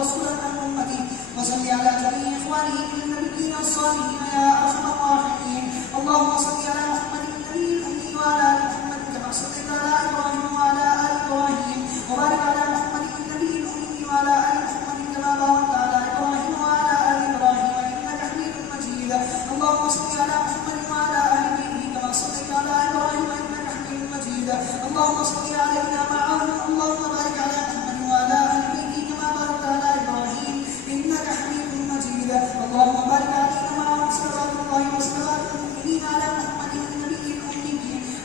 ورسولا من أمته وصل على جميع إخوانه من النبيين والصالحين يا أرحم الراحمين. اللهم صل على محمد النبي الأمي وعلى آل محمد كما صليت على إبراهيم وعلى آل إبراهيم وبارك على محمد النبي الأمي وعلى آل محمد كما باركت على إبراهيم وعلى آل إبراهيم إنك حميد مجيد. اللهم صل على محمد وعلى آل بيته كما صليت على إبراهيم إنك حميد مجيد. اللهم صل علينا معهم. اللهم بارك على محمد وعلى آل بيته كما باركت على إبراهيم إنك حميد مجيد. اللهم بارك علينا معهم صلوات الله وصلوات المؤمنين على محمد النبي الأمي.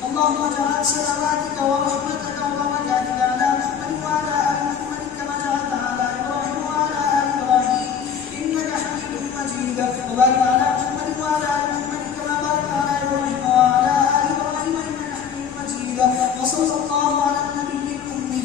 اللهم اجعل صلواتك ورحمتك وبركاتك على محمد وعلى آل محمد كما جعلت على إبراهيم وعلى آل إبراهيم إنك حميد مجيد. وبارك على محمد وعلى آل محمد كما باركت على إبراهيم وعلى آل إبراهيم إنك حميد مجيد. وصلى الله على النبي الأمي.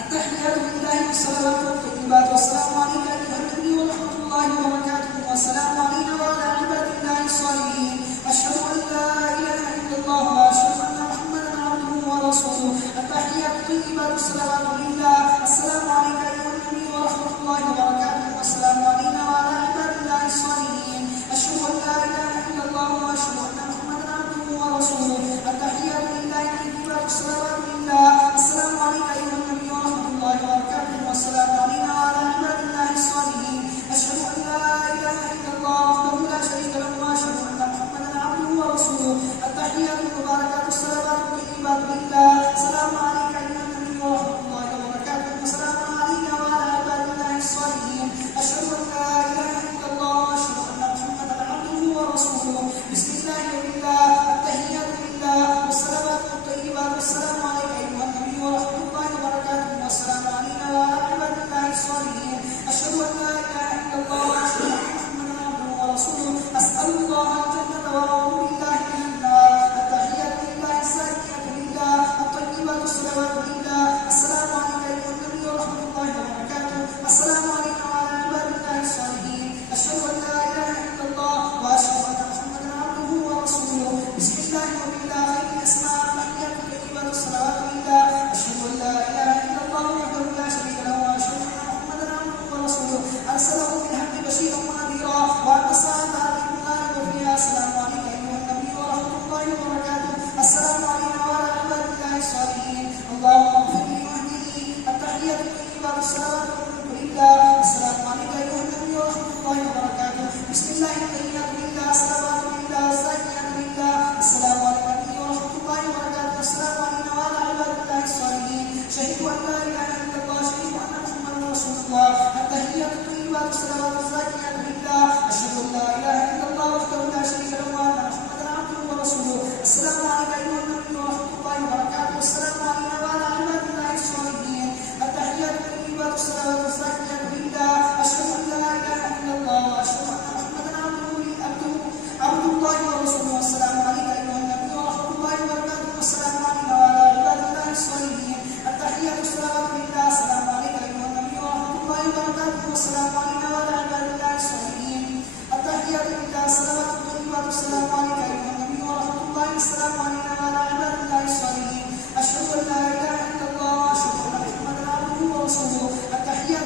التحيات لله والصلوات والطيبات والسلام عليك أيها النبي ورحمة الله وبركاته والسلام علينا وعلى عباد الله الصالحين. أشهد أن لا إله إلا الله وأشهد أن محمدا عبده ورسوله. التحيات الطيبات والصلوات لله. السلام عليك أيها النبي ورحمة الله وبركاته والسلام علينا وعلى عباد الله الصالحين. أشهد أن لا إله إلا الله وأشهد أن محمدا عبده ورسوله. التحيات لله الطيبات والصلوات لله. السلام عليك أيها النبي ورحمة الله وبركاته والسلام علينا وعلى عباد الله الصالحين. أشهد أن لا إله إلا الله وحده لا شريك له وأشهد أن محمدا عبده ورسوله. التحيات المباركات الصلوات الطيبات لله. السلام عليك أيها النبي ورحمة الله وبركاته والسلام علينا وعلى عباد الله الصالحين. أشهد أن لا إله إلا الله وأشهد أن محمدا عبده ورسوله. بسم الله لله. التحيات لله والصلوات الطيبات والسلام عليك أيها النبي ورحمة الله وبركاته والسلام علينا وعلى عباد الله الصالحين. أشهد أن لا إله إلا الله وأشهد أن محمدا عبده ورسوله. أسأل الله الجنة وأعوذ بالله من النار. التحيات لله الزاكية لله الطيبات الصلوات لله. السلام عليك أيها النبي ورحمة الله وبركاته. السلام علينا وعلى عباد الله الصالحين. أشهد أن لا إله إلا الله وأشهد أن محمدا عبده ورسوله. بسم الله وبالله خير أسماء التحيات الطيبات الصلوات لله. أشهد أن لا إله إلا الله وحده لا شريك له وأشهد أن محمدا عبده ورسوله. أرسله بالحق بشيرا ونذيرا وأن الساعة آتيكم لا ريب فيها. السلام عليك أيها النبي ورحمة الله وبركاته. السلام علينا وعلى عباد الله الصالحين. اللهم اغفر لي واهدني. التحيات الطيبات الصلوات لله. السلام عليك أيها النبي ورحمة الله وبركاته. بسم الله التحيات لله الصلوات لله الزاكيات لله. السلام عليك النبي ورحمة الله وبركاته. السلام علينا وعلى عباد الله الصالحين. شهدت أن لا إله إلا الله شهدت أن محمدا رسول الله. التحيات الطيبات الصلوات الزاكيات لله. أشهد أن لا إله إلا الله وحده لا شريك له وأن محمدا عبده ورسوله. السلام عليك أيها النبي ورحمة الله وبركاته. السلام علينا وعلى عباد الله الصالحين. التحيات الطيبات الصلوات الزاكيات لله. أشهد أن لا إله إلا الله وأشهد أن محمدا عبد الله ورسوله. السلام عليك أيها النبي ورحمة الله وبركاته. السلام علينا وعلى عباد الله الصالحين. التحيات الصلوات لله. السلام عليك أيها النبي ورحمة الله وبركاته. السلام علينا وعلى عباد الله الصالحين. التحيات لله الصلوات الطيبات السلام عليك أيها النبي ورحمة الله. السلام علينا وعلى عباد الله الصالحين. أشهد أن لا إله إلا الله وأشهد أن محمدا عبده ورسوله. التحيات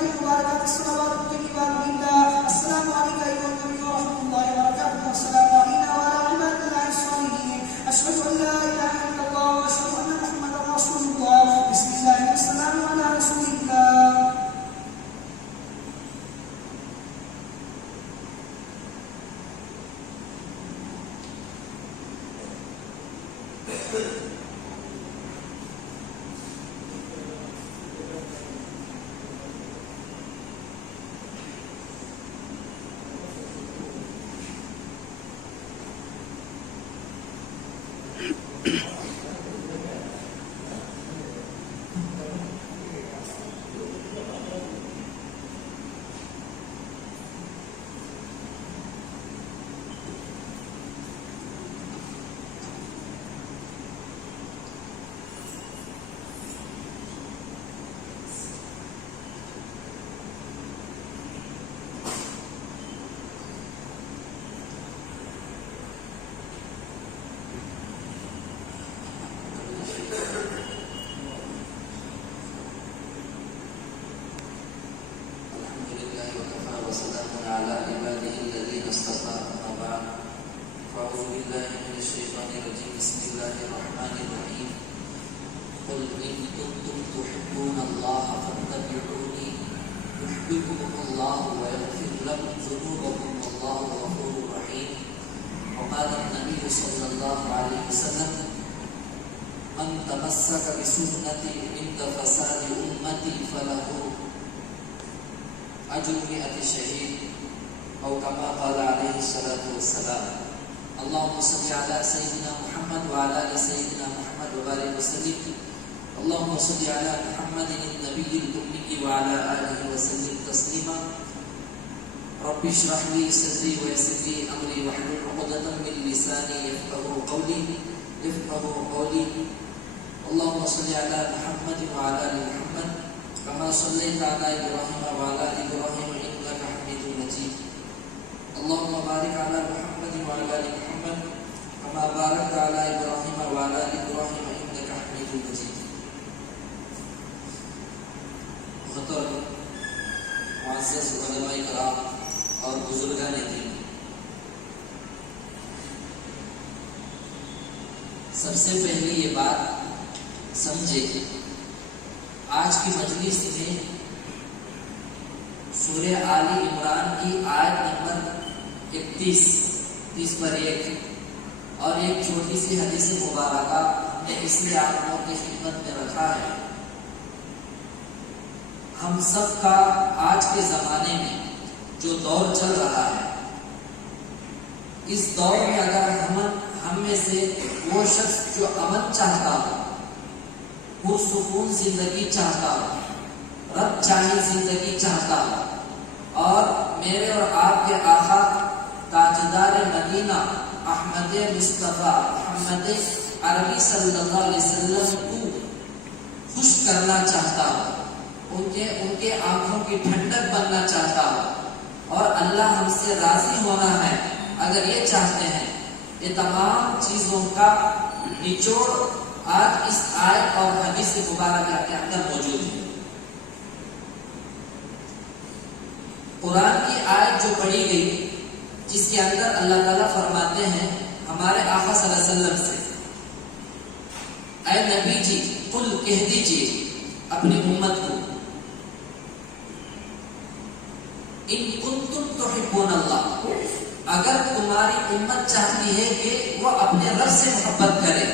يحببكم الله ويغفر لكم ذنوبكم والله غفور رحيم. وقال النبي صلى الله عليه وسلم: من تمسك بسنتي عند فساد أمتي فله أجر 100 شهيد أو كما قال عليه الصلاة والسلام. اللهم صل على سيدنا محمد وعلى آل سيدنا محمد وبارك وسلم. اللهم صل على محمد النبي الأمي وعلى آله وسلم تسليما. رب اشرح لي صدري ويسر لي أمري واحلل عقدة من لساني يفقهوا قولي. اللهم صل على محمد وعلى آل محمد كما صليت على إبراهيم وعلى آل إبراهيم إنك حميد مجيد. اللهم بارك على محمد وعلى آل محمد كما باركت على إبراهيم وعلى آل إبراهيم إنك حميد مجيد. محترم معزز علماء کرام اور بزرگان دین، سب سے پہلی یہ بات سمجھے، آج کی مجلس میں سورہ آل عمران کی آیت نمبر 31 اور ایک چھوٹی سی حدیث مبارکہ ہم نے اس لیے آپ لوگوں کی خدمت میں رکھا ہے. ہم سب کا آج کے زمانے میں جو دور چل رہا ہے، اس دور میں اگر ہم میں سے وہ شخص جو امن چاہتا ہو، پرسکون زندگی چاہتا ہو، رب چاہی زندگی چاہتا ہو، اور میرے اور آپ کے آقا تاجدار مدینہ احمد مصطفیٰ محمد عربی صلی اللہ علیہ وسلم کو خوش کرنا چاہتا ہو، ان کے آنکھوں کی ٹھنڈک بننا چاہتا ہو، اور اللہ ہم سے راضی ہونا ہے، اگر یہ چاہتے ہیں، یہ تمام چیزوں کا نچوڑ آج اس آیت اور حدیث مبارکہ کے اندر موجود ہے. قرآن کی آیت جو پڑھی گئی، جس کے اندر اللہ تعالیٰ فرماتے ہیں ہمارے آقا صلی اللہ علیہ وسلم سے: اے نبی جی، قل کہہ دیجیے اپنی امت کو، ان کنتم تحبون اللہ، اگر تمہاری امت چاہتی ہے کہ وہ اپنے رب سے محبت کرے.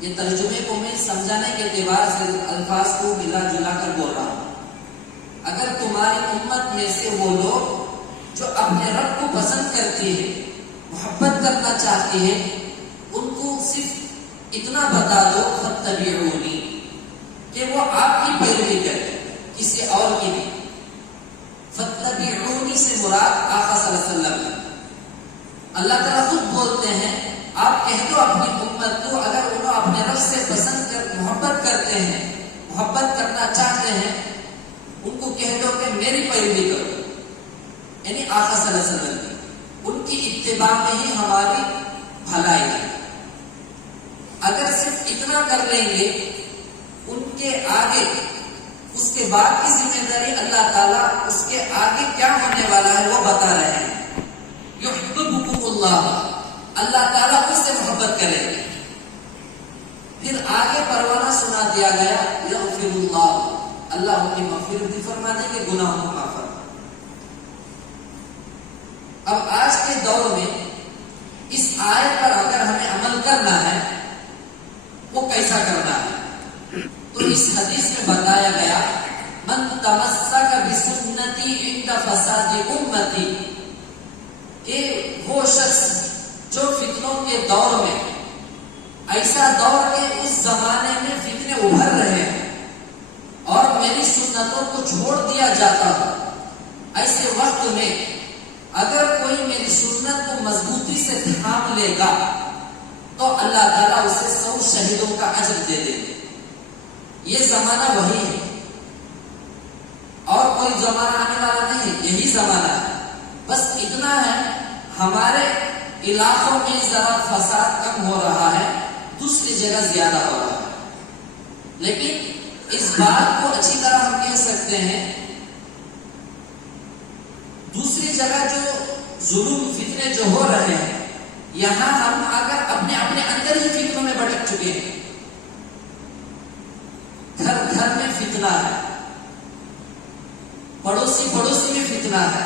یہ ترجمے کو میں سمجھانے کے اعتبار سے الفاظ کو ملا جلا کر بول رہا ہوں. اگر تمہاری امت میں سے وہ لوگ جو اپنے رب کو پسند کرتی ہے، محبت کرنا چاہتی ہے، ان کو صرف اتنا بتا دو فاتبعونی، کہ وہ آپ کی پیروی کرے، کسی اور کی نہیں. فاتبعونی سے مراد آقا صلی اللہ علیہ وسلم ہے. اللہ تعالیٰ خود بولتے ہیں آپ کہہ دو اپنی امت کو، اگر انہوں اپنے رب سے محبت کرتے ہیں، محبت کرنا چاہتے ہیں، ان کو کہہ دو کہ میری پیروی کرو، یعنی آقا صلی اللہ علیہ وسلم کی، ان کی اتباع میں ہی ہماری بھلائی ہے. اگر صرف اتنا کر لیں گے، ان کے آگے اس کے بعد کی ذمہ داری اللہ تعالیٰ اس کے آگے کیا ہونے والا ہے وہ بتا رہے ہیں. یحببکم اللہ، اللہ تعالیٰ اس سے محبت کریں گے. پھر آگے پروانہ سنا دیا گیا یغفر اللہ، اللہ ان کی مغفرت بھی فرمانے کے گناہوں کو معاف فرمانے. اب آج کے دور میں اس آیت پر اگر ہمیں عمل کرنا ہے، وہ کیسا کرنا ہے؟ تو اس حدیث میں بتایا گیا من تمسک بسنتی عند فساد امتی، کہ وہ شخص جو فتنوں کے دور میں، ایسا دور کے اس زمانے میں فتنے ابھر رہے ہیں اور میری سنتوں کو چھوڑ دیا جاتا ہو، ایسے وقت میں اگر کوئی میری سنت کو مضبوطی سے تھام لے گا تو اللہ تعالیٰ اسے 100 شہیدوں کا اجر دے دے. یہ زمانہ وہی ہے اور کوئی زمانہ آنے والا نہیں ہے، یہی زمانہ ہے. بس اتنا ہے ہمارے علاقوں میں ذرا فساد کم ہو رہا ہے، دوسری جگہ زیادہ ہو رہا ہے. لیکن اس بات کو اچھی طرح ہم کہہ سکتے ہیں، دوسری جگہ جو ظلم فتنے جو ہو رہے ہیں، یہاں ہم اگر اپنے اندر ہی فکروں میں بھٹک چکے ہیں. گھر گھر میں فتنہ ہے، پڑوسی پڑوسی میں فتنہ ہے،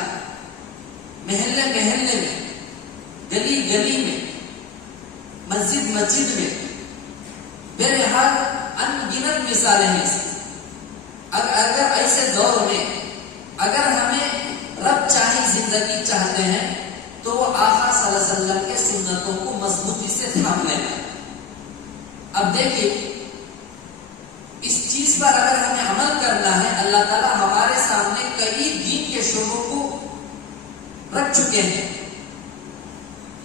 محلے محلے میں، گلی گلی میں، مسجد مسجد میں، بہرحال ان گنت مثالیں ہیں اس کی۔ اگر ایسے دور میں اگر ہمیں رب چاہی زندگی چاہتے ہیں تو وہ آقا صلی اللہ علیہ وسلم کے سنتوں کو مضبوطی سے تھام لینا۔ اب دیکھیے اس چیز پر اگر ہمیں عمل کرنا ہے، اللہ تعالیٰ ہمارے سامنے کئی دین کے شعبوں کو رکھ چکے ہیں۔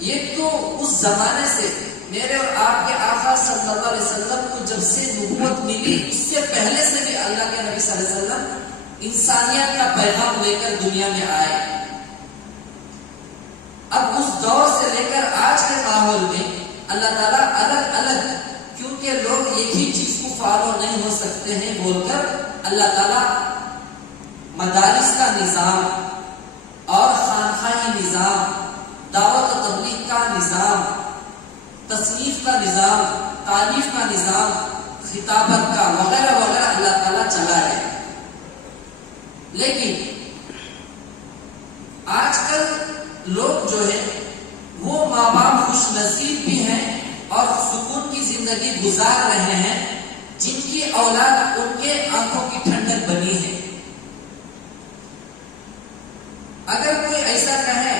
ایک تو اس زمانے سے میرے اور آپ کے آقا صلی اللہ علیہ وسلم کو جب سے نبوت ملی، اس سے پہلے سے بھی اللہ کے نبی صلی اللہ علیہ وسلم انسانیت کا پیغام لے کر دنیا میں آئے۔ اب اس دور سے لے کر آج کے ماحول میں اللہ تعالیٰ الگ الگ، کیونکہ لوگ ایک ہی چیز کو فالو نہیں ہو سکتے ہیں بول کر، اللہ تعالیٰ مدارس کا نظام اور خانقاہی نظام، دعوت و تبلیغ کا نظام، تصنیف کا نظام، تعلیف کا نظام، خطابت کا وغیرہ وغیرہ اللہ تعالیٰ چلا ہے۔ لیکن آج کل لوگ جو ہے وہ ماں باپ خوش نصیب بھی ہیں اور سکون کی زندگی گزار رہے ہیں جن کی اولاد ان کے آنکھوں کی ٹھنڈک بنی ہے۔ اگر کوئی ایسا کہے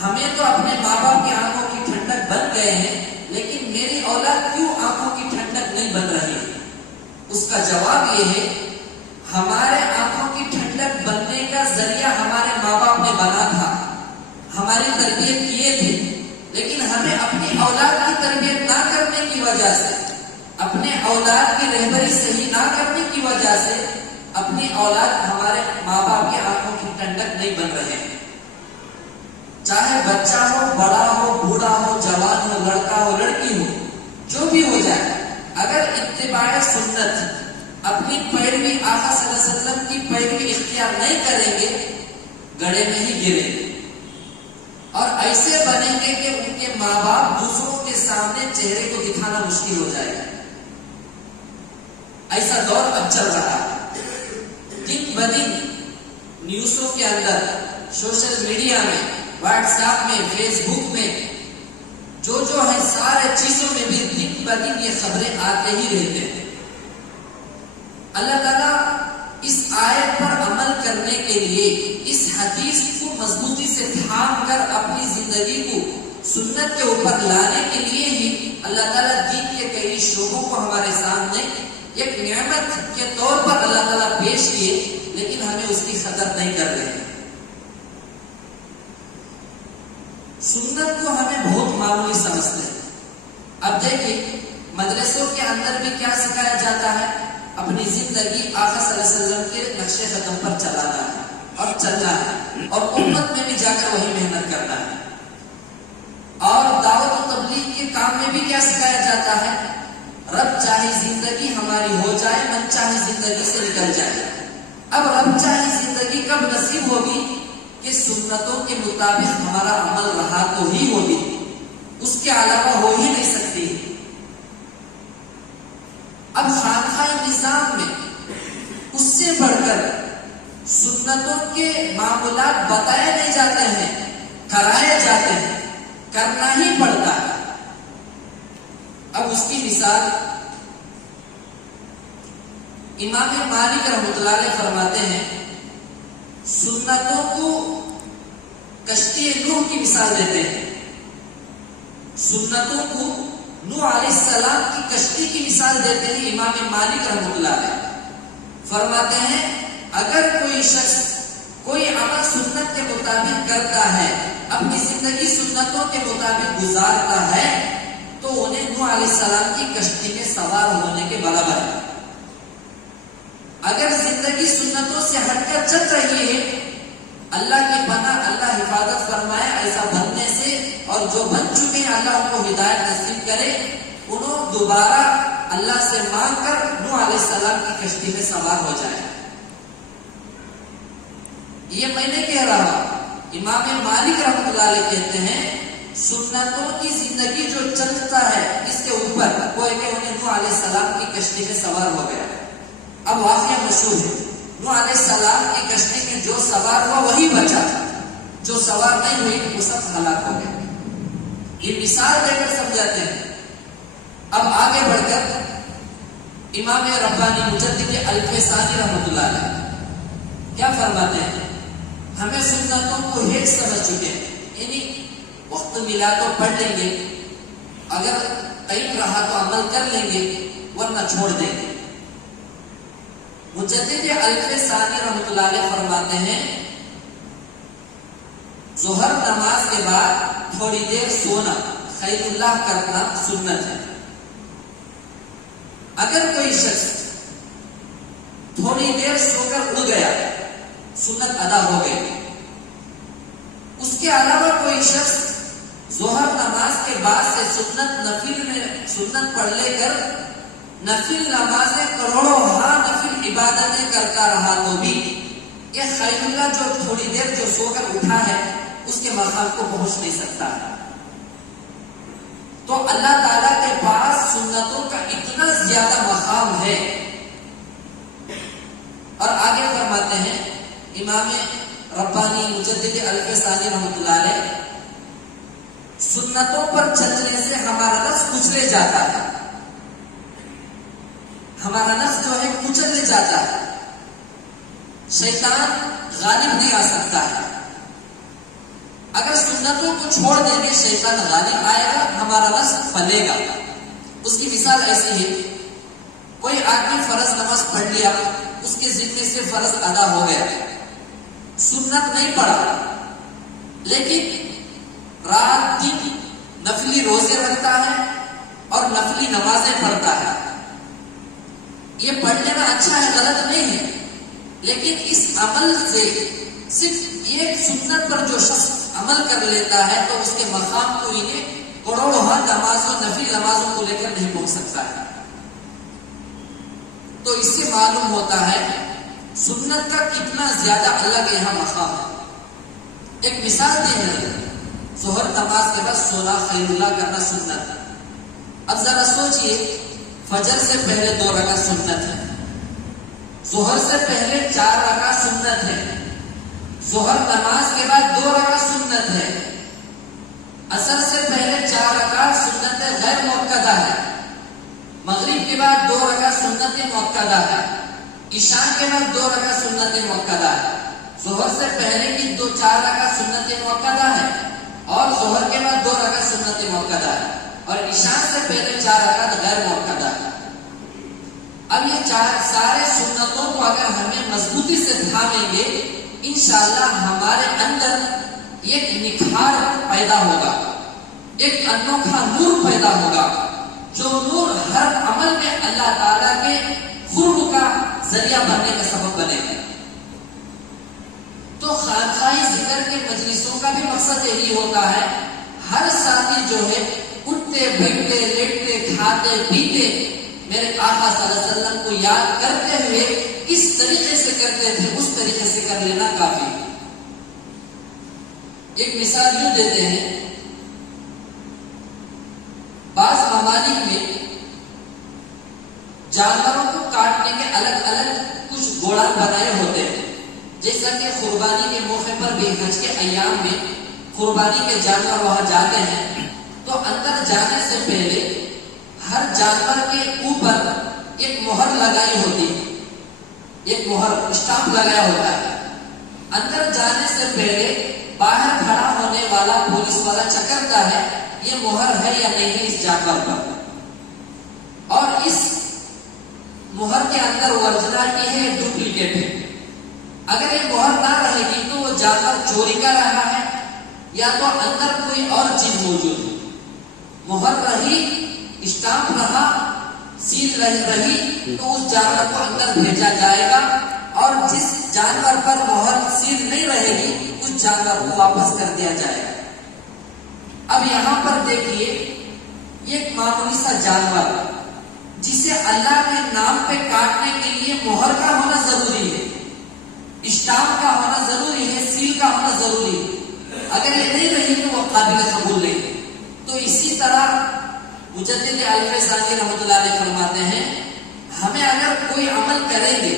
ہمیں تو اپنے ماں باپ کی آنکھوں کی ٹھنڈک بن گئے ہیں لیکن میری اولاد کیوں آنکھوں کی ٹھنڈک نہیں بن رہی، اس کا جواب یہ ہے ہمارے آنکھوں کی ٹھنڈک بننے کا ذریعہ ہمارے ماں باپ نے بنا تھا، ہماری تربیت کیے تھے، لیکن ہمیں اپنی اولاد کی تربیت نہ کرنے کی وجہ سے، اپنے اولاد کی رہبری صحیح نہ کرنے کی وجہ سے اپنی اولاد ہمارے ماں باپ کی آنکھوں کی ٹھنڈک نہیں بن رہے ہیں۔ چاہے بچہ ہو، بڑا ہو، بوڑھا ہو، جوان ہو، لڑکا ہو، لڑکی ہو، جو بھی ہو جائے، اگر اتباع سنت اپنی پیروی آقا صلی اللہ علیہ وسلم کی پیروی اختیار نہیں کریں گے، گڑھے میں ہی گریں گے اور ایسے بنیں گے کہ ان کے ماں باپ دوسروں کے سامنے چہرے کو دکھانا مشکل ہو جائے گا۔ ایسا دور اب چل رہا ہے، دن بدن نیوزوں کے اندر، سوشل میڈیا میں، واٹس ایپ میں، فیس بک میں، جو ہے سارے چیزوں میں بھی دن بدن یہ خبریں آتے ہی رہتے ہیں۔ اللہ تعالیٰ اس آیت پر عمل کرنے کے لیے، اس حدیث کو مضبوطی سے تھام کر اپنی زندگی کو سنت کے اوپر لانے کے لیے ہی اللہ تعالیٰ دین کے کئی شعبوں کو ہمارے سامنے ایک نعمت کے طور پر اللہ تعالیٰ پیش کیے، لیکن ہمیں اس کی قدر نہیں کر رہے ہیں۔ سنت کو ہمیں بہت معمولی سمجھتے ہیں۔ اب دیکھیں مدرسوں کے اندر بھی کیا سکھایا جاتا ہے، اپنی زندگی آقا صلی اللہ علیہ وسلم کے نقش قدم پر چلانا ہے اور چلنا ہے، اور امت میں بھی جا کر وہی محنت کرنا ہے۔ اور دعوت و تبلیغ کے کام میں بھی کیا سکھایا جاتا ہے، رب چاہے زندگی ہماری ہو جائے، من چاہے زندگی سے نکل جائے۔ اب رب چاہے زندگی کب نصیب ہوگی کہ سنتوں کے مطابق ہمارا عمل رہا تو ہی ہوگی، اس کے علاوہ ہو ہی نہیں سکتی۔ اب خانقاہ نظام میں اس سے بڑھ کر سنتوں کے معمولات بتائے نہیں جاتے ہیں، کرائے جاتے ہیں، کرنا ہی پڑتا ہے۔ اب اس کی مثال امام مالک رحمۃ اللہ علیہ فرماتے ہیں، سنتوں کو کشتی نوح کی مثال دیتے ہیں۔ سنتوں کو نوح علیہ السلام کی کشتی کی مثال دیتے ہیں امام مالک رحمۃ اللہ علیہ۔ فرماتے ہیں اگر کوئی شخص کوئی عمل سنت کے مطابق کرتا ہے، اپنی زندگی سنتوں کے مطابق گزارتا ہے، تو انہیں نوح علیہ السلام کی کشتی میں سوار ہونے کے برابر ہے۔ اگر زندگی سنتوں سے ہٹ کر چل رہی ہے، اللہ کی پناہ، اللہ حفاظت فرمائے ایسا بننے سے، اور جو بن چکے ہیں اللہ ان کو ہدایت نصیب کرے، انہوں دوبارہ اللہ سے مانگ کر نوح علیہ السلام کی کشتی میں سوار ہو جائے۔ یہ میں نے کہہ رہا، امام مالک رحمۃ اللہ علیہ کہتے ہیں سنتوں کی زندگی جو چلتا ہے اس کے اوپر کوئی کہ انہیں نوح علیہ السلام کی کشتی میں سوار ہو گیا۔ اب واقعہ مشہور ہے، نوح علیہ السلام کی کشتی میں جو سوار ہوا وہی بچا، جو سوار نہیں ہوئی وہ سب ہلاک ہو گئے۔ یہ مثال دے کر سمجھاتے ہیں۔ اب آگے بڑھ کر امام ربانی مجدد الفسانی رحمۃ اللہ علیہ کیا فرماتے ہیں؟ ہمیں سنتوں کو ہیچ سمجھ چکے ہیں، یعنی وقت ملا تو پڑھ لیں گے، اگر ٹائم رہا تو عمل کر لیں گے، ورنہ چھوڑ دیں گے۔ مجدد الفسانی رحمۃ اللہ علیہ فرماتے ہیں ظہر نماز کے بعد تھوڑی دیر سونا خیر اللہ کرنا سنت ہے۔ اگر کوئی شخص تھوڑی دیر سو کر اٹھ گیا سنت ادا ہو گئی۔ اس کے علاوہ کوئی شخص ظہر نماز کے بعد سے سنت پڑھ لے کر نفل نمازیں کروڑوں نفل عبادتیں کرتا رہا تو بھی یہ خیر اللہ جو تھوڑی دیر جو سو کر اٹھا ہے اس کے مقام کو پہنچ نہیں سکتا ہے۔ تو اللہ تعالیٰ کے پاس سنتوں کا اتنا زیادہ مقام ہے۔ اور آگے فرماتے ہیں امام ربانی مجدد الفسانی رحمۃ اللہ علیہ سنتوں پر چلنے سے ہمارا نفس کچلے جاتا ہے، ہمارا نفس جو ہے کچلے جاتا ہے، شیطان غالب نہیں آ سکتا ہے۔ اگر سنتوں کو چھوڑ دیں گے شیطان غالب آئے گا، ہمارا نفس پلے گا۔ اس کی مثال ایسی ہے، کوئی آدمی فرض نماز پڑھ لیا، اس کے ذمے سے فرض ادا ہو گیا، سنت نہیں پڑھا، لیکن رات دن نفلی روزے رکھتا ہے اور نفلی نمازیں پڑھتا ہے۔ یہ پڑھ لینا اچھا ہے، غلط نہیں ہے، لیکن اس عمل سے صرف ایک سنت پر جو شخص عمل کر لیتا ہے تو اس کے مقام کو انہیں کروڑوں نمازوں نفلی نمازوں کو لے کر نہیں پہنچ سکتا ہے۔ تو اس سے معلوم ہوتا ہے سنت کا کتنا زیادہ اللہ کے یہاں مقام ہے۔ ایک مثال دیں گے، ظہر نماز کے بعد سونا خیر اللہ کرنا سنت ہے۔ اب ذرا سوچئے، فجر سے پہلے 2 رکعت سنت ہے، ظہر سے پہلے 4 رکعت سنت ہے، ظہر نماز کے بعد 2 رکعت سنت ہے، عصر سے پہلے 4 رکعت سنت غیر مؤکدہ ہے، مغرب کے بعد 2 رکعت سنت مؤکدہ ہے، عشاء کے بعد 2 رکعت سنت مؤکدہ ہے، ظہر سے پہلے کی 4 رکعت سنت مؤکدہ ہے اور ظہر کے بعد 2 رکعت سنت مؤکدہ ہے اور عشاء سے پہلے 4 رکعت غیر مؤکدہ ہے۔ اب یہ سارے سنتوں کو اگر ہمیں مضبوطی سے تھامیں گے انشاءاللہ ہمارے اندر ایک نکھار پیدا ہوگا، ایک انوکھا نور پیدا ہوگا، جو نور ہر عمل میں اللہ تعالیٰ کے قرب کا ذریعہ بننے کا سبب بنے گا۔ تو خانقاہی ذکر کے مجلسوں کا بھی مقصد یہی ہوتا ہے، ہر ساتھی جو ہے اٹھتے بیٹھتے لیٹتے کھاتے پیتے میرے آقا صلی اللہ علیہ وسلم کو یاد کرتے ہوئے کس طریقے سے کرتے تھے اس طریقے سے کر لینا کافی ہے۔ ایک مثال یوں دیتے ہیں، بعض ممالک میں جانوروں کو کاٹنے کے الگ الگ کچھ گوڑا بنائے ہوتے ہیں، جیسا کہ قربانی کے موقع پر بھی حج کے ایام میں قربانی کے جانور وہاں جاتے ہیں تو اندر جانے سے پہلے ہر جانور کے اوپر ایک مہر لگائی ہوتی ہے، ایک مہر اسٹامپ لگایا ہوتا ہے۔ اندر جانے سے پہلے باہر کھڑا ہونے والا پولیس والا چیک کرتا ہے یہ مہر ہے یا نہیں ہے اس جانور پر، اور اس مہر کے اندر اوریجنلٹی ہے ڈپلیکیٹ ہے۔ اگر یہ مہر نہ رہے گی تو وہ جانور چوری کر رہا ہے یا تو اندر کوئی اور چیز موجود ہے۔ مہر رہی، اسٹامپ رہا، سیل رہی تو اس جانور کو اندر بھیجا جائے گا، اور جس جانور پر مہر سیل نہیں رہے گی اس جانور کو واپس کر دیا جائے گا۔ اب یہاں پر دیکھیے، ایک معمولی سا جانور جسے اللہ کے نام پہ کاٹنے کے لیے مہر کا ہونا ضروری ہے، اسٹامپ کا ہونا ضروری ہے، سیل کا ہونا ضروری ہے، اگر یہ نہیں رہی تو وہ قابل قبول نہیں۔ تو اسی طرح مجدد الفسانی رحمۃ اللہ علیہ فرماتے ہیں، ہمیں اگر کوئی عمل کریں گے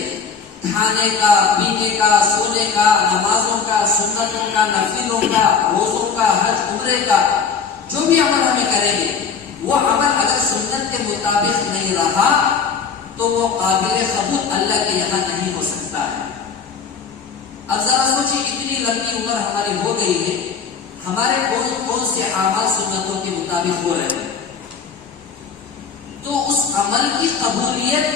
کھانے کا، پینے کا، سونے کا، نمازوں کا، سنتوں کا، نفلوں کا، روزوں کا، حج عمرے کا، جو بھی عمل ہمیں کریں گے وہ عمل اگر سنت کے مطابق نہیں رہا تو وہ قابل قبول اللہ کے یہاں نہیں ہو سکتا ہے۔ اب ذرا سوچیے، اتنی لمبی عمر ہماری ہو گئی ہے، ہمارے کون کون سے اعمال سنتوں کے مطابق ہو رہے ہیں؟ تو اس عمل کی قبولیت،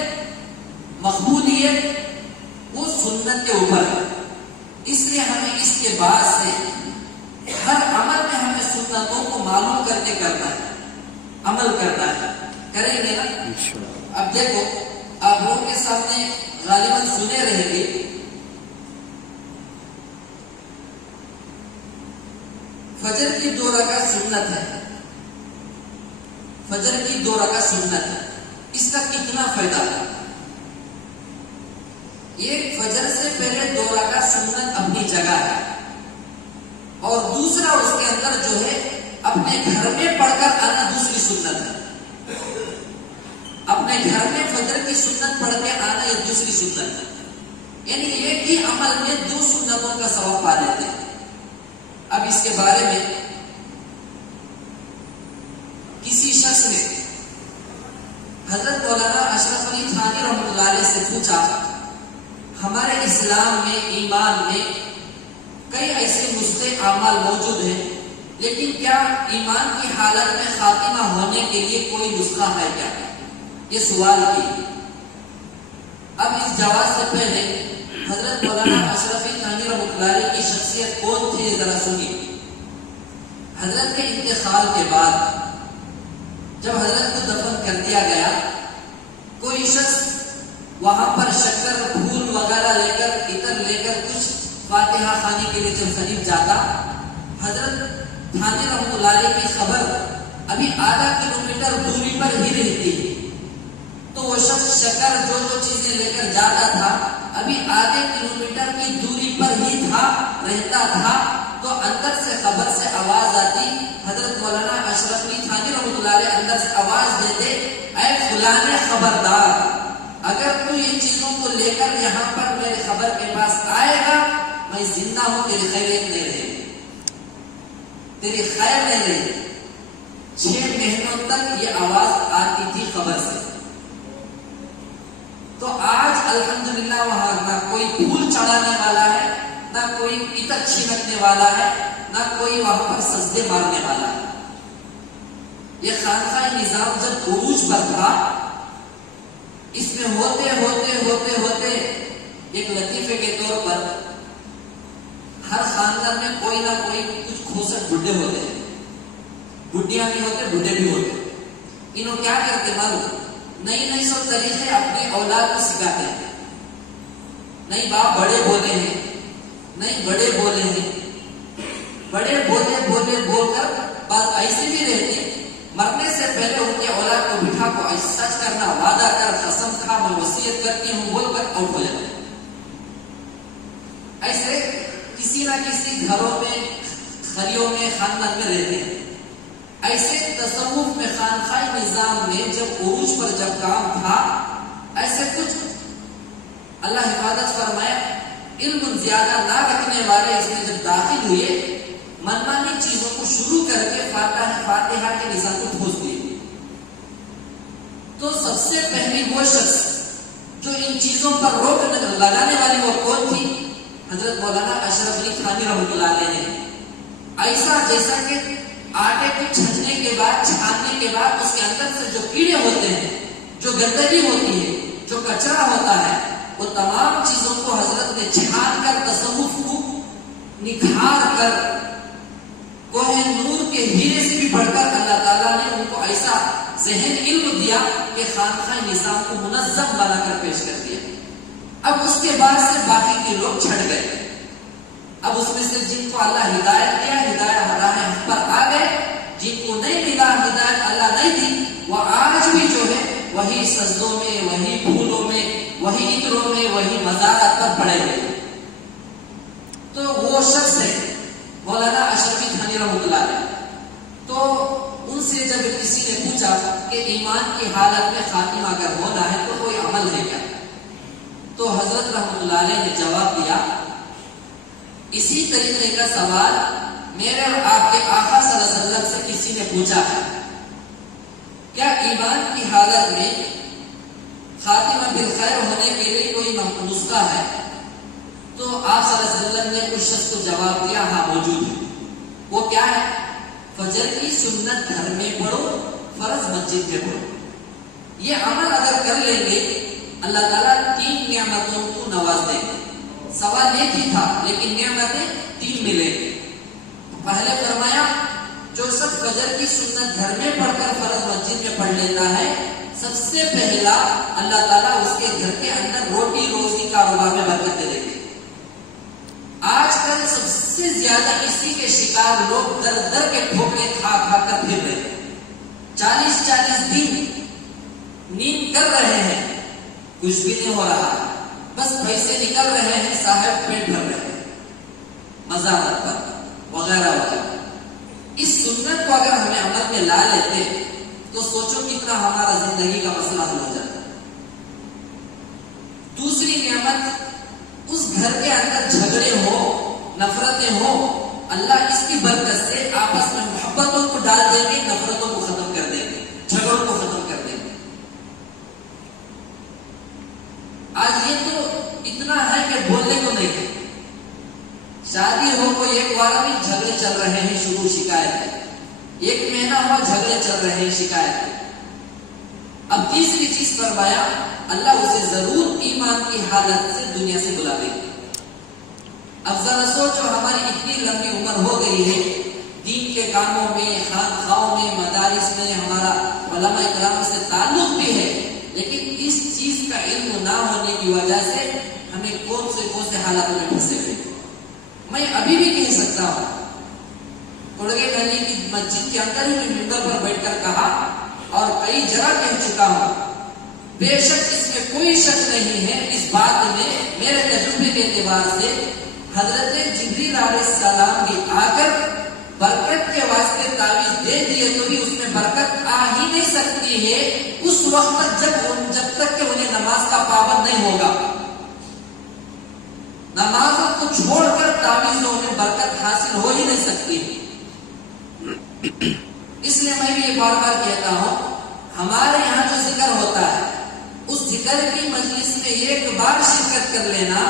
مقبولیت وہ سنت کے اوپر ہے۔ اس لیے ہمیں اس کے بعد سے ہر عمل میں ہمیں سنتوں کو معلوم کر کے کرنا ہے، عمل کرنا ہے، کریں گے نا؟ اب دیکھو، آپ لوگوں کے سامنے غالباً سنے رہیں گے، فجر کی 2 رکعت سنت ہے، فجر کی 2 رکعت سنت ہے۔ اس کا کتنا فائدہ ہے؟ ایک، فجر سے پہلے 2 رکعت سنت اپنی جگہ ہے، اور دوسرا اس کے اندر جو ہے اپنے گھر میں پڑھ کر آنا دوسری سنت ہے۔ اپنے گھر میں فجر کی سنت پڑھ کے آنا یہ دوسری سنت ہے، یعنی ایک ہی عمل میں 2 سنتوں کا ثواب پا لیتے ہیں۔ اب اس کے بارے میں کسی شخص نے حضرت مولانا اشرف علی تھانوی رحمۃ اللہ علیہ سے پوچھا، ہمارے اسلام میں، ایمان میں کئی ایسے نسخے اعمال موجود ہیں، لیکن کیا ایمان کی حالت میں خاتمہ ہونے کے لیے کوئی نسخہ ہے کیا؟ یہ سوال کی۔ اب اس جواب سے پہلے حضرت مولانا اشرف علی تھانوی رحمۃ اللہ علیہ کی شخصیت کون تھی ذرا سنیے۔ حضرت کے انتقال کے بعد جب حضرت کو دفن کر دیا گیا، کوئی شخص وہاں پر شکر، پھول وغیرہ لے کر، عطر لے کر کچھ فاتحہ خانی کے لیے جب قریب جاتا، حضرت تھانوی رحمۃ اللہ علیہ کی خبر ابھی آدھا کلومیٹر دوری پر ہی رہتی ہے، تو وہ شخص شکر جو چیزیں لے کر جاتا تھا ابھی آدھے کلومیٹر کی دوری پر ہی رہتا تھا، تو اندر سے خبر سے آواز آتی، حضرت مولانا اشرف علی تھانوی رحمۃ اللہ علیہ اندر سے آواز دیتے، اے فلاں خبردار، اگر تو یہ چیزوں کو لے کر یہاں پر میرے خبر کے پاس آئے گا، میں زندہ ہوں، تیری خیریت نہیں رہے گی، تیری خیر نہیں رہے گی۔ 6 مہینوں تک یہ آواز آتی تھی خبر سے۔ تو آج الحمدللہ وہاں نہ کوئی پھول چڑھانے والا ہے، نہ کوئی عطر چھینکنے والا ہے، نہ کوئی وہاں پر سجدے مارنے والا ہے۔ یہ خانقاہ نظام جب عروج پر تھا، اس میں ہوتے ہوتے ہوتے ہوتے ایک لطیفے کے طور پر ہر خاندان میں کوئی نہ کوئی کچھ کھوسٹ بڈھے ہوتے ہیں، بڈھیاں بھی ہوتے، بڈھے بھی ہوتے۔ انہوں کیا کرتے معلوم؟ نئی سو طریقے اپنی اولاد کو سکھاتے ہیں۔ نہیں باپ بڑے بولے ہیں، نہیں بڑے بولے ہیں، بڑے بول کر بات ایسی بھی رہتی، مرنے سے پہلے ان کے اولاد کو بٹھا کو سچ کرنا، وعدہ کر، قسم کھا، میں وصیت کرتی ہوں بول کر آؤٹ ہو جاتے۔ ایسے کسی نہ کسی گھروں میں، خریوں میں، خاندان میں رہتے ہیں۔ ایسے تصوف میں، خانقاہ نظام میں جب عروج پر جب کام تھا، ایسے کچھ اللہ حفاظت فرمائے علم زیادہ نہ رکھنے والے اس میں جب داخل ہوئے، منمانی چیزوں کو شروع کر کے فاتحہ کے نظام کو ٹھوس دیے۔ تو سب سے پہلی وہ شخص جو ان چیزوں پر روک لگانے والی وہ کون تھی؟ حضرت مولانا اشرف علی تھانوی رحمۃ اللہ علیہ نے۔ ایسا جیسا کہ آٹے کو چھننے کے بعد، چھاننے کے بعد اس کے اندر سے جو کیڑے ہوتے ہیں، جو گندگی ہوتی ہے، جو کچرا ہوتا ہے، وہ تمام چیزوں کو حضرت نے چھان کر، تصوف کو نکھار کر، کوہ نور کے ہیرے سے بھی بڑھ کر اللہ تعالیٰ نے ان کو ایسا ذہن علم دیا کہ خانقاہ نظام کو منظم بنا کر پیش کر دیا۔ اب اس کے بعد سے باقی کے لوگ چھٹ گئے۔ اب اس میں سے جن کو اللہ ہدایت دیا، ہدایت راہ حق پر آ گئے، جن کو نہیں ملا، ہدایت اللہ نہیں دی، وہ آج بھی جو ہے وہی سجدوں میں، وہی پھولوں میں، وہی عطروں میں، وہی مزارات پر پڑے ہوئے۔ تو وہ شخص ہے مولانا اشرف علی تھانوی رحمۃ اللہ علیہ۔ تو ان سے جب کسی نے پوچھا کہ ایمان کی حالت میں خاتمہ اگر ہونا ہے تو کوئی عمل ہے کیا؟ تو تو حضرت رحمۃ اللہ علیہ نے جواب دیا، اسی طریقے کا سوال میرے اور آپ کے آقا صلی اللہ علیہ وسلم سے کسی نے پوچھا ہے، کیا ایمان کی حالت میں خاتمہ بالخیر ہونے کے لیے کوئی نسخہ ہے؟ تو آپ صلی اللہ علیہ وسلم نے اس شخص کو جواب دیا، ہاں موجود ہے۔ وہ کیا ہے؟ فجر کی سنت گھر میں پڑھو، فرض مسجد میں پڑھو۔ یہ عمل اگر کر لیں گے اللہ تعالیٰ 3 نعمتوں کو نواز دیں گے۔ سوال ایک ہی تھا لیکن نعمتیں 3 ملیں گے۔ پہلے فرمایا جو شخص فجر کی سنت گھر میں پڑھ کر فرض مسجد میں پڑھ لیتا ہے، سب سے پہلا اللہ تعالیٰ اس کے گھر کے اندر روٹی روزی کاروبار میں برکت دے دیں گے۔ آج کل سب سے زیادہ اسی کے شکار لوگ در در کے ٹھوکرے کھا کھا کر پھر رہے ہیں، 40 دن نیند کر رہے ہیں، کچھ بھی نہیں ہو رہا، بس پیسے نکل رہے ہیں، صاحب پیٹ بھر رہے ہیں مزارت پر وغیرہ وغیرہ۔ اس سنت کو اگر ہمیں عمل میں لا لیتے تو سوچو کتنا ہمارا زندگی کا مسئلہ حل ہو جاتا۔ دوسری نعمت، اس گھر کے اندر جھگڑے ہو، نفرتیں ہو، اللہ اس کی برکت سے آپس میں محبتوں کو ڈال دیں گے، نفرتوں کو ختم کر دیں گے، جھگڑوں کو ختم کر دیں گے۔ آج یہ تو اتنا ہے کہ بولنے کو نہیں ہے، شادی ہو کوئی 1 بار میں جھگڑے چل رہے ہیں، شروع شکایت، 1 مہینہ ہوا جھگڑے چل رہے ہیں، شکایت۔ اب تیسری چیز فرمایا اللہ اسے ضرور ایمان کی حالت سے دنیا سے بلا دے گا۔ اب ذرا سوچو ہماری اتنی لمبی عمر ہو گئی ہے، دین کے کاموں میں، خانقاہوں میں، مدارس میں ہمارا علماء کرام سے تعلق بھی ہے، لیکن اس چیز کا علم نہ ہونے کی وجہ سے ہمیں کون سے حالاتوں میں پھنسے ہوئے۔ میں ابھی بھی کہہ سکتا ہوں، کوڑگے گلی کی مسجد کے اندر ہی میں ممبر پر بیٹھ کر کہا اور کئی جگہ کہہ چکا ہوں، بے شک اس میں کوئی شک نہیں ہے، اس بات میں میرے تجربے کے اعتبار سے حضرت جبریل علیہ السلام بھی آ کر برکت کے واسطے تعویذ دے دیے تو بھی اس میں برکت آ ہی نہیں سکتی ہے اس وقت تک جب تک کہ انہیں نماز کا پابند نہیں ہوگا۔ نمازوں کو چھوڑ کر تعویذوں میں برکت حاصل ہو ہی نہیں سکتی۔ اس لیے میں بھی یہ بار بار کہتا ہوں، ہمارے یہاں جو ذکر ہوتا ہے اس ذکر کی مجلس میں 1 بار شرکت کر لینا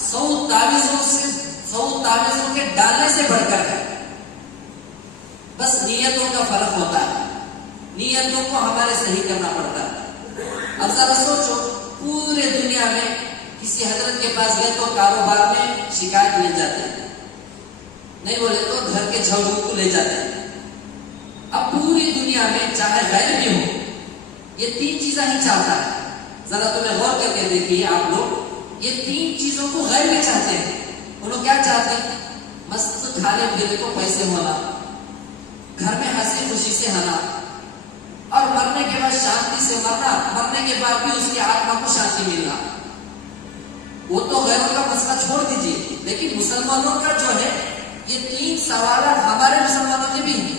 100 تعویذوں کے ڈالنے سے بڑھ کر ہے۔ بس نیتوں کا فرق ہوتا ہے، نیتوں کو ہمارے صحیح کرنا پڑتا ہے۔ اب ذرا سوچو، پورے دنیا میں کسی حضرت کے پاس گئے تو کاروبار میں شکایت مل جاتے ہیں، نہیں بولے تو گھر کے جھگڑوں کو لے جاتے ہیں۔ اب پوری دنیا میں چاہے غیر بھی ہو، یہ 3 چیزیں ہی چاہتا ہے۔ ذرا تمہیں غور کر کے دیکھیے آپ لوگ، یہ 3 چیزوں کو غیر بھی چاہتے ہیں۔ وہ لوگ کیا چاہتے ہیں؟ مست کھانے پینے کو پیسے ہونا، گھر میں ہنسی خوشی سے ہونا، اور مرنے کے بعد شانتی سے مرنا، مرنے کے بعد بھی اس کی آتما کو شانتی ملنا۔ وہ تو غیروں کا مسئلہ چھوڑ دیجیے، لیکن مسلمانوں کا جو ہے یہ 3 سوالات ہمارے مسلمانوں کے بھی ہیں،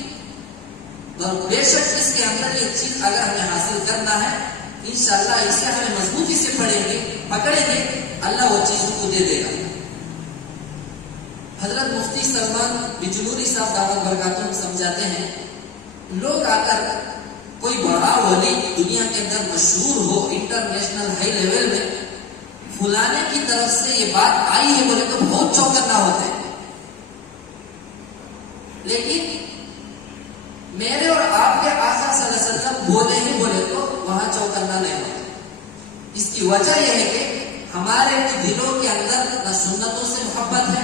اور بے شک اس کے اندر یہ چیز اگر ہمیں حاصل کرنا ہے انشاءاللہ اسے ہمیں مضبوطی سے پکڑیں گے، اللہ وہ چیزوں کو دے دے گا۔ حضرت مفتی سلمان بجنوری صاحب دعوت برکاتہم سمجھاتے ہیں، لوگ آ کر کوئی بڑا ولی دنیا کے اندر مشہور ہو انٹرنیشنل ہائی لیول میں، فلانے کی طرف سے یہ بات آئی ہے بولے تو بہت چوکنا ہوتا ہے، لیکن میرے اور آپ کے آقا صلی اللہ علیہ وسلم بولے ہی بولے تو وہاں چوکنا نہیں ہوتا۔ اس کی وجہ یہ ہے کہ ہمارے دلوں کے اندر نہ سنتوں سے محبت ہے،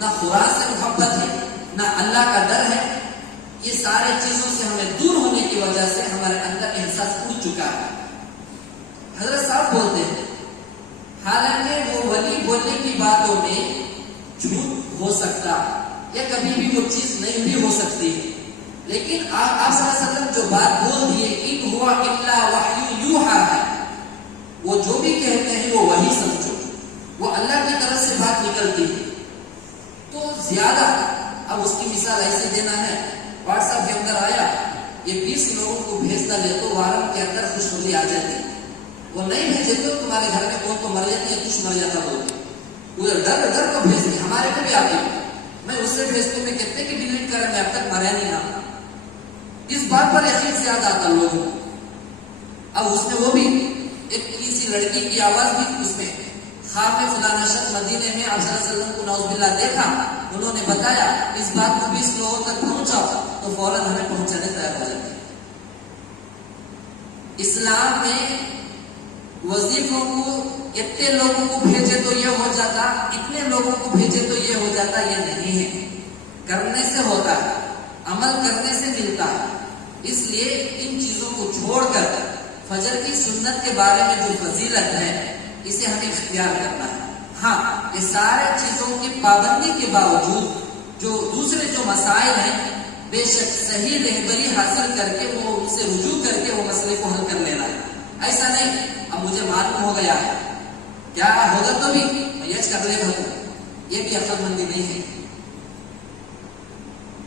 نہ قرآن سے محبت ہے، نہ اللہ کا ڈر ہے۔ یہ سارے چیزوں سے ہمیں دور ہونے کی وجہ سے ہمارے اندر احساس ٹوٹ چکا ہے۔ حضرت صاحب بولتے ہیں، حالانکہ وہ ولی بولنے کی باتوں میں جھوٹ ہو سکتا یا کبھی بھی وہ چیز نہیں بھی ہو سکتی، لیکن آپ صلی اللہ علیہ وسلم جو بات بول دیے ان ہوا الا وحی یوحا ہے، وہ جو بھی کہتے ہیں وہ وہی سمجھو، وہ اللہ کی طرف سے بات نکلتی ہے۔ تو زیادہ اب اس کی مثال ایسے دینا ہے، واٹس ایپ کے اندر آیا، یہ 20 لوگوں کو بھیجتا لے تو وارم کے اندر خوشخبری آ جاتی، وہ نہیں بھیجے تو تمہارے گھر میں کون تو مر جاتے ہیں، کچھ مر جاتا بولتے وہ ڈر کو بھیج دی. ہمارے کو بھی آتی میں اس سے بھیجتا ہوں، میں کہتے کہ ڈیلیٹ کریں، میں اب تک مریا نہیں نا. اس بات پر یقین سے یاد آتا لوگوں. اب اس نے وہ بھی ایک کسی لڑکی کی آواز بھی اس میں خواب میں فلانا شخص مدینے میں آپ صلی اللہ علیہ وسلم کو نعوذ باللہ دیکھا، انہوں نے بتایا، اس بات کو 20 لوگوں تک پہنچاؤ تو فوراً ہمیں پہنچانے تیار ہو جاتے. اسلام میں وظیفوں کو اتنے لوگوں کو بھیجے تو یہ ہو جاتا، اتنے لوگوں کو بھیجے تو یہ ہو جاتا، یہ نہیں ہے. کرنے سے ہوتا ہے، عمل کرنے سے ملتا ہے. اس لیے ان چیزوں کو چھوڑ کر فجر کی سنت کے بارے میں جو فضیلت ہے اسے ہمیں اختیار کرنا ہے. ہاں، یہ سارے چیزوں کی پابندی کے باوجود جو دوسرے جو مسائل ہیں بے شک صحیح رہبری حاصل کر کے وہ ان سے رجوع کر کے وہ مسئلے کو حل کر لینا ہے. ایسا نہیں اب مجھے معلوم ہو گیا کیا ہوگا تو بھی میں یج کر لے گا، یہ بھی عقل مندی نہیں ہے.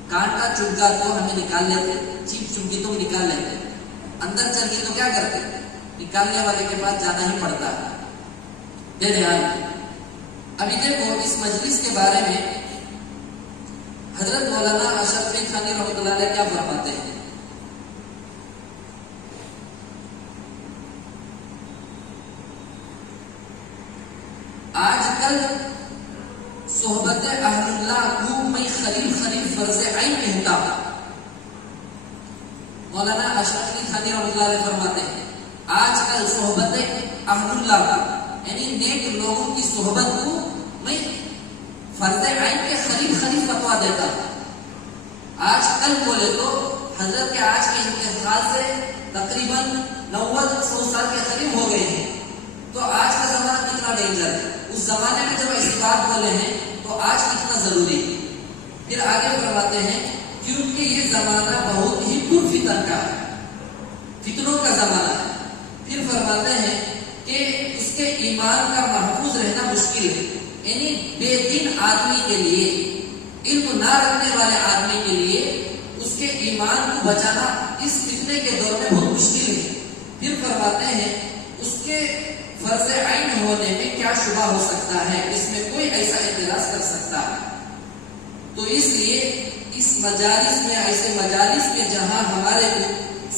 کانٹا چمکا تو ہمیں نکال لیتے، چیپ چمکی تو نکال لیتے، اندر چل گئی تو کیا کرتے، نکالنے والے کے پاس جانا ہی پڑتا ہے. دے دھیان. ابھی دیکھو اس مجلس کے بارے میں حضرت مولانا اشرف علی تھانوی رحمۃ اللہ علیہ کیا فرماتے ہیں. آج کل صحبت اہل اللہ کو میں خلیل فرض عین کہتا ہوں. مولانا اشرف علی تھانوی رحمۃ اللہ علیہ فرماتے ہیں آج کل صحبت اہل اللہ کو یعنی نیک لوگوں کی صحبت کو میں فرض عین کے خلیل فتوا دیتا ہوں. آج کل بولے تو حضرت کے آج کے انتقال سے تقریباً 90-100 سال کے قریب ہو گئے ہیں. تو آج کا زمانہ کتنا ڈینجر ہے، اس زمانے میں جب ایسی بات بولے ہیں تو آج کتنا ضروری. پھر آگے فرماتے ہیں کیونکہ یہ زمانہ بہت ہی پرفتن کا ہے، فتنوں کا زمانہ ہے. پھر فرماتے ہیں کہ اس کے ایمان کا محفوظ رہنا مشکل ہے. یعنی بے دین آدمی کے لیے، علم نہ رکھنے والے آدمی کے لیے اس کے ایمان کو بچانا اس فتنے کے دور میں بہت مشکل ہے. پھر فرماتے ہیں اس کے فرض عین ہونے میں کیا شبہ ہو سکتا ہے، اس میں کوئی ایسا اعتراض کر سکتا ہے. تو اس لیے اس مجالس میں، ایسے مجالس میں جہاں ہمارے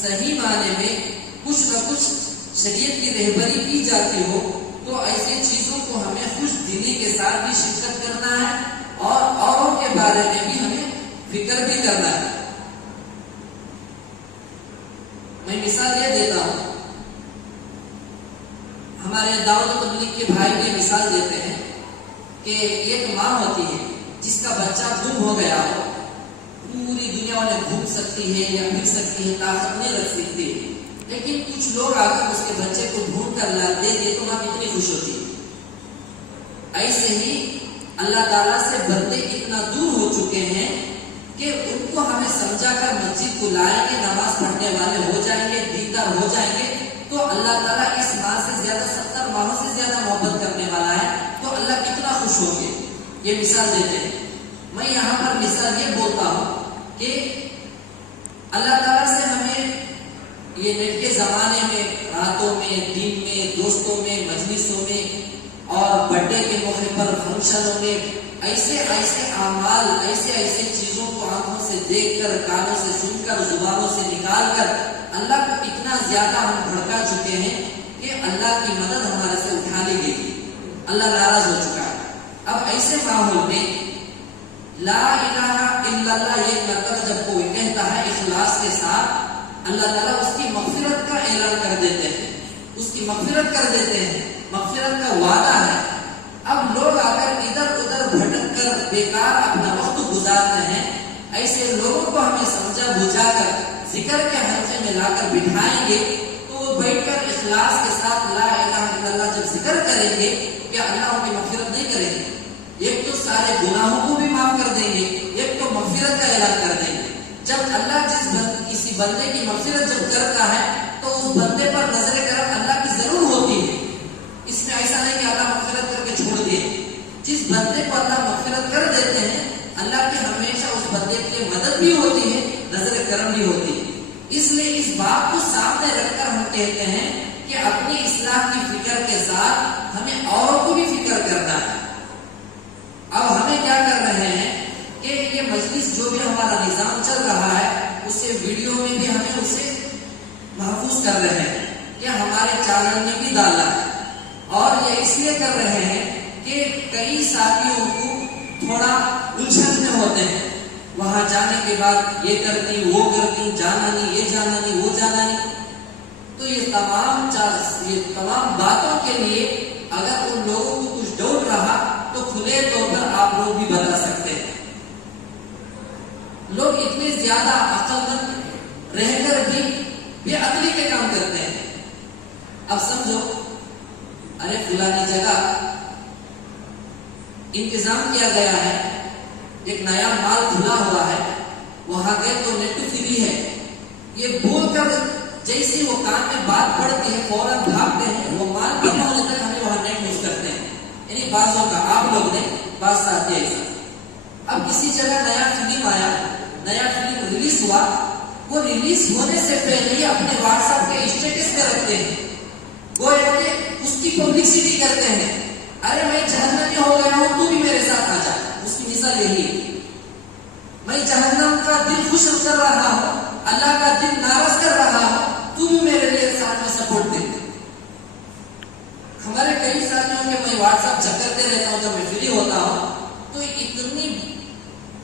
صحیح معنی میں کچھ نہ کچھ شریعت کی رہبری کی جاتی ہو تو ایسی چیزوں کو ہمیں خوش دلی کے ساتھ بھی شرکت کرنا ہے اور اوروں کے بارے میں بھی ہمیں فکر بھی کرنا ہے. میں مثال یہ دیتا ہوں، ہمارے دعوت تبلیغ کے بھائی بھی مثال دیتے ہیں کہ ایک ماں ہوتی ہے جس کا بچہ گم ہو گیا ہو، پوری دنیا انہیں گھوم سکتی ہے یا مل سکتی ہے، طاقت نہیں رکھ سکتی، لیکن کچھ لوگ آ کر اس کے بچے کو ڈھونڈ کر لا دے دے تو ماں کتنی خوش ہوتی ہے. ایسے ہی اللہ تعالیٰ سے بندے اتنا دور ہو چکے ہیں کہ ان کو ہمیں سمجھا کر مسجد کو لائیں گے، نماز پڑھنے والے ہو جائیں گے، دیندار ہو جائیں گے تو اللہ تعالیٰ اس ماں سے زیادہ 70 ماہوں سے زیادہ محبت کرنے والا ہے تو اللہ کتنا خوش ہوں گے. یہ مثال دیتے ہیں. میں یہاں پر مثال یہ بولتا ہوں کہ اللہ تعالیٰ سے ہمیں یہ نیٹ کے زمانے میں راتوں میں، دن میں، دوستوں میں، مجلسوں میں اور برتھ ڈے کے موقع پر فنکشنوں میں ایسے اعمال، ایسے چیزوں کو آنکھوں سے دیکھ کر، کانوں سے سن کر، زبانوں سے نکال کر اللہ کو اتنا زیادہ ہم بھڑکا چکے ہیں کہ اللہ کی مدد ہمارے سے اٹھا لی گئی، اللہ ناراض ہو چکا ہے. اب ایسے ماحول میں لا الہ الا اللہ یہ مرتبہ جب کوئی کہتا ہے اخلاص کے ساتھ، اللہ تعالیٰ اس کی مغفرت کا اعلان کر دیتے ہیں، اس کی مغفرت کر دیتے ہیں، مغفرت کا وعدہ ہے. اب لوگ آ کر ادھر ادھر بھٹک کر بیکار اپنا وقت گزارتے ہیں. ایسے لوگوں کو ہمیں سمجھا بجھا کر ذکر کے حلقے میں لا کر بٹھائیں گے تو وہ بیٹھ کر اخلاص کے ساتھ لا الہ الا اللہ جب ذکر کریں گے کہ اللہ ان کی مغفرت نہیں کریں گے. ایک تو سارے گناہوں کو بھی معاف کر دیں گے، ایک تو مغفرت کا اعلان کر دیں گے. جب اللہ کسی بندے کی مغفرت جب کرتا ہے تو اس بندے پر نظر کرم اللہ کی ضرور ہوتی ہے. اس میں ایسا نہیں کہ اللہ مغفرت کر کے چھوڑ دے. جس بندے کو اللہ مغفرت کر دیتے ہیں اللہ کی ہمیشہ اس بندے کے لیے مدد بھی ہوتی ہے، نظر کرم بھی ہوتی ہے. اس لیے اس بات کو سامنے رکھ کر ہم کہتے ہیں کہ اپنی اصلاح محسوس کر رہے ہیں کہ ہمارے چینل میں بھی ڈالنا ہے، اور یہ اس لیے کر رہے ہیں کہ کئی ساتھیوں کو تھوڑا الجھن میں ہوتے ہیں، وہاں جانے کے بعد یہ کرتی وہ کرتی، جانا نہیں، یہ جانا نہیں، وہ جانا نہیں. تو یہ تمام باتوں کے لیے اگر ان لوگوں کو کچھ ڈاؤٹ رہا تو کھلے طور پر آپ لوگ بھی بتا سکتے ہیں. لوگ اتنے زیادہ عقل مند رہ کر بھی بے عقلی کے کام کرتے ہیں. اب سمجھو، ارے فلانی جگہ انتظام کیا گیا ہے، ایک نیا مال کھلا ہوا ہے، وہاں گئے تو نیٹ فری بھی ہے، یہ بول کر جیسی وہ کان میں بات پڑتی ہے فوراً بھاگتے ہیں، وہ مال ختم ہونے تک ہمیں وہاں نیٹ یوز کرتے ہیں. یعنی بعضوں کا آپ لوگ نے بعض ساتھی ایسا. اب کسی جگہ نیا فلم آیا، نیا فلم ریلیز ہوا، وہ ریلیز ہونے سے پہلے ہی اپنے واٹس ایپ کے اسٹیٹس میں رکھتے ہیں، وہ اس کی پبلسٹی کرتے ہیں. ارے میں جہنمی ہو گیا ہوں، تو بھی میرے ساتھ آ جا. اس کی مثال یہی ہے، میں جہنم کا دل خوش کر رہا ہوں، اللہ کا دل ناراض کر رہا ہوں، تو بھی میرے لیے ساتھ میں سپورٹ دے. ہمارے کئی ساتھیوں کے میں واٹس ایپ چیک کرتے رہتا ہوں جب میں فری ہوتا ہوں، تو اتنی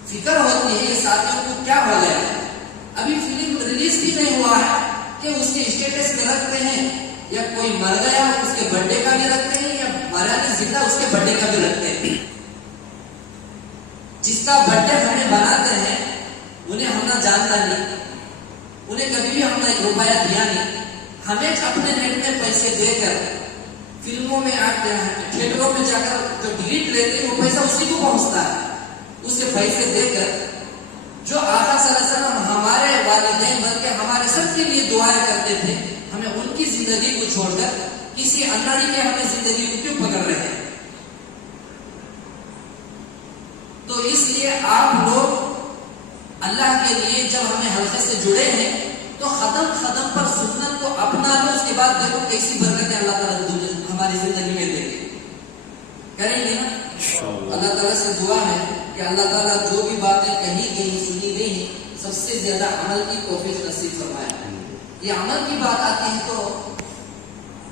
فکر ہوتی ہے یہ ساتھیوں کو کیا ہو گیا ہے. ابھی فلم ریلیز بھی نہیں ہوا ہے کہ اس کے اسٹیٹس میں رکھتے ہیں، یا کوئی مر گیا اس کے برتھ ڈے کا بھی رکھتے ہیں، یا مرا نہیں زندہ اس کے برتھ ڈے کا بھی رکھتے ہیں. جس کا برتھ ڈے ہمیں بناتے ہیں انہیں ہم نہ جانتا نہیں، انہیں کبھی بھی ہم نے 1 روپیہ دیا نہیں. ہمیں اپنے نیٹ میں پیسے دے کر فلموں میں تھیٹروں میں جا کر جو ٹکٹ لیتے ہیں وہ پیسہ اسی کو پہنچتا ہے. اسے پیسے دے کر جو آقا صلی اللہ علیہ وسلم ہمارے والدین بلکہ ہمارے سب کے لیے دعائیں کرتے تھے، ہمیں ان کی زندگی کو چھوڑ کر کسی اناڑی کے ہمیں زندگی کو کیوں پکڑ رہے ہیں؟ تو اس لیے آپ لوگ اللہ کے لیے جب ہمیں حلقے سے جڑے ہیں تو قدم پر سنت کو اپنا لو. اس کے بعد دیکھو کیسی برکتیں اللہ تعالیٰ ہماری زندگی میں دیں گے. کریں گے نا؟ اللہ تعالیٰ سے دعا ہے کہ اللہ تعالیٰ جو بھی باتیں کہی گئی سنی گئی ہیں سب سے زیادہ عمل کی توفیق نصیب فرمائے. یہ عمل کی بات آتی ہے تو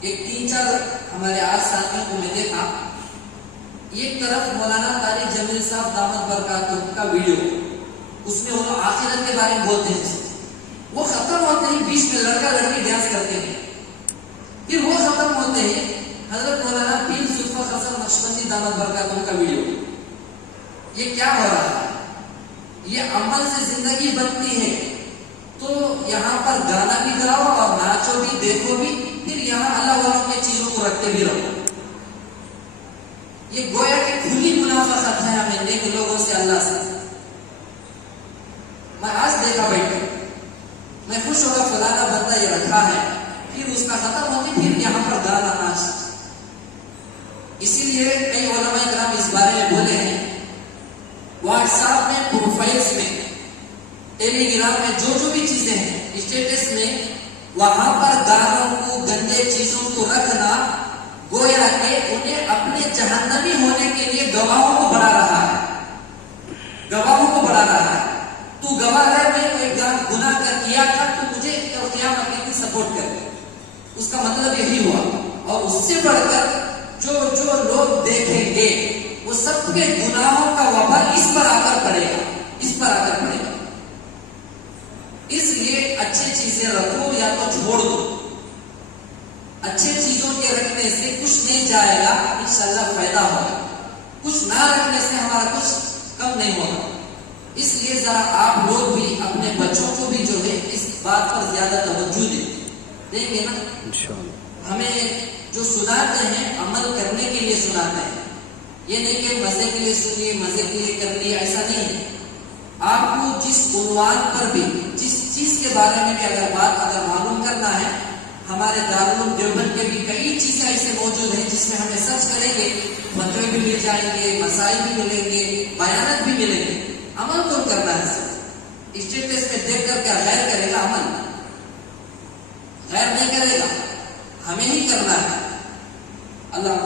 ایک 3-4 ہمارے آج ساتھیوں کو میں دیکھا، ایک طرف مولانا قاری جمیل صاحب دامت برکاتہ کا ویڈیو، اس میں وہ آخرت کے بارے میں بولتے ہیں، وہ ختم ہوتے ہی بیچ میں لڑکا لڑکی ڈانس کرتے ہیں، پھر وہ ختم ہوتے ہیں حضرت مولانا پیر سلطان حسن نقشبندی دامت برکاتہ کا ویڈیو. یہ کیا ہو رہا ہے؟ یہ عمل سے زندگی بنتی ہے تو یہاں پر گانا بھی گاؤ اور ناچو بھی، دیکھو بھی، پھر یہاں اللہ والوں کے چیزوں کو رکھتے بھی رہو. یہ گویا کہ کھلی منافقت ہے ہمیں نیک لوگوں سے، اللہ سے. میں آج دیکھا بیٹھے، میں خوش ہوگا فلانا بندہ یہ رکھا ہے، پھر اس کا ختم ہوتی پھر یہاں پر گانا ناچ. اسی لیے کئی علماء کرام اس بارے میں بولے ہیں، واٹس ایپ میں، پروفائلز میں، ٹیلی گرام میں جو بھی چیزیں ہیں، اسٹیٹس میں، وہاں پر گانوں کو، گندے چیزوں کو رکھنا گویا کہ انہیں اپنے جہنمی ہونے کے لیے گواہوں کو بڑھا رہا ہے. گواہوں کو بڑھا رہا ہے. تو گواہ ہے میں کوئی گناہ کیا تھا تو مجھے قیامت کے لیے سپورٹ کر. اس کا مطلب یہی ہوا. اور اس سے بڑھ کر جو لوگ دیکھیں گے وہ سب کے گناہوں کا وبال اس پر آ کر پڑے گا، اس پر آ کر پڑے گا. اس لیے اچھی چیزیں رکھو یا تو چھوڑ دو. اچھے چیزوں کے رکھنے سے کچھ نہیں جائے گا، انشاءاللہ فائدہ ہوگا. کچھ نہ رکھنے سے ہمارا کچھ کم نہیں ہوگا. اس لیے ذرا آپ لوگ بھی اپنے بچوں کو بھی جو ہے اس بات پر زیادہ توجہ دیں گے نا. ہمیں جو سناتے ہیں عمل کرنے کے لیے سناتے ہیں، یہ نہیں کہ مزے کے لیے سنیے، مزے کے لیے کر لیے، ایسا نہیں ہے. آپ کو جس عنوان پر بھی، جس چیز کے بارے میں بھی اگر معلوم کرنا ہے، ہمارے دارالعلوم دیوبند کے بھی کئی چیزیں ایسے موجود ہیں جس میں ہمیں سرچ کریں گے، فتوے بھی مل جائیں گے، مسائل بھی ملیں گے، بیانات بھی ملیں گے. عمل تو کرنا ہے. سر اسٹیٹس میں دیکھ کر کیا غیر کرے گا؟ عمل غیر نہیں کرے گا، ہمیں ہی کرنا ہے. اللہ